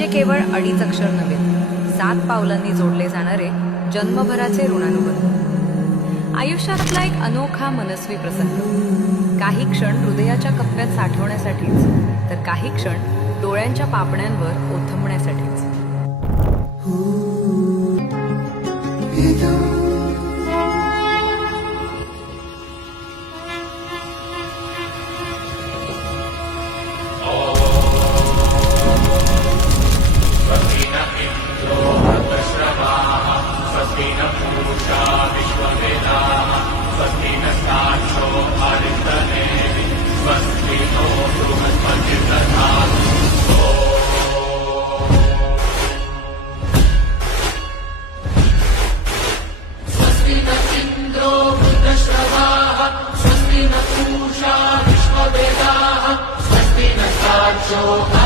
म्हणजे केवळ 2.5 अक्षर नव्हे, 7 पावलांनी जोडले जाणारे जन्मभराचे ऋणानुबंध। आयुष्यातला एक अनोखा मनस्वी प्रसंग, काही क्षण हृदयाच्या कप्प्यात साठवण्यासाठीच, तर काही क्षण डोळ्यांच्या पापण्यांवर ओथंबण्यासाठीच। So